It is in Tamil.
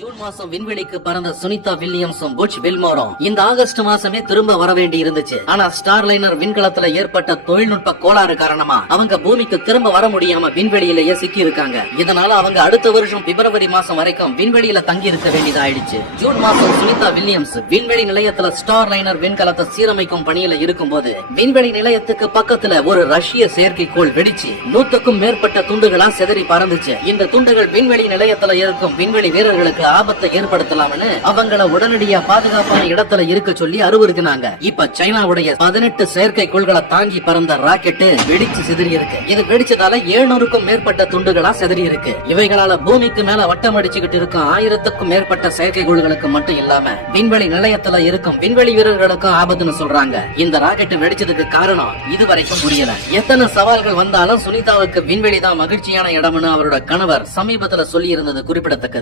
ஜூன் மாசம் விண்வெளிக்கு பறந்த சுனிதா வில்லியம்ஸும் புட்ச் வில்மோரும் இந்த ஆகஸ்ட் மாசமே திரும்ப வர வேண்டி இருந்துச்சு. ஆனா ஸ்டார்லைனர் விண்கலத்துல ஏற்பட்ட தொழில்நுட்ப கோளாறு காரணமா அவங்க பூமிக்கு திரும்ப வர முடியாம விண்வெளியிலேயே சிக்கி இருக்காங்க. இதனால அவங்க அடுத்த வருஷம் பிப்ரவரி மாசம் வரைக்கும் விண்வெளியில தங்கி இருக்க வேண்டியது ஆயிடுச்சு. ஜூன் மாசம் சுனிதா வில்லியம்ஸ் விண்வெளி நிலையத்துல ஸ்டார்லைனர் விண்கலத்தை சீரமைக்கும் பணியில இருக்கும்போது விண்வெளி நிலையத்துக்கு பக்கத்துல ஒரு ரஷ்ய செயற்கைக்கோள் வெடிச்சு 100க்கும் மேற்பட்ட துண்டுகளா சிதறி பறந்துச்சு. இந்த துண்டுகள் விண்வெளி நிலையத்துல இருக்கும் விண்வெளி வீரர்களுக்கு ஆபத்தை ஏற்படுத்தலாம்னு அவங்கள உடனடியா பாதுகாப்பான இடத்துல இருக்க சொல்லி அறிவுறுத்தினாங்க. இப்ப சைனாவுடைய 18 செயற்கைக்கோள்களை தாங்கி பறந்த ராக்கெட் வெடிச்சு சிதறி இருக்கு. இது வெடிச்சதால 700க்கும் மேற்பட்ட துண்டுகளா சிதறி இருக்கு. இவைகளால பூமிக்கு மேல வட்டம் அடிச்சுக்கிட்டு இருக்கும் 1000க்கும் மேற்பட்ட செயற்கைக்கோள்களுக்கு மட்டும் இல்லாம விண்வெளி நிலையத்துல இருக்கும் விண்வெளி வீரர்களுக்கும் ஆபத்துன்னு சொல்றாங்க. இந்த ராக்கெட் வெடிச்சதுக்கு காரணம் இதுவரைக்கும் புரியல. எத்தனை சவால்கள் வந்தாலும் சுனிதாவுக்கு விண்வெளி தான் மகிழ்ச்சியான இடம்னு அவரோட கணவர் சமீபத்துல சொல்லி இருந்தது குறிப்பிடத்தக்கது.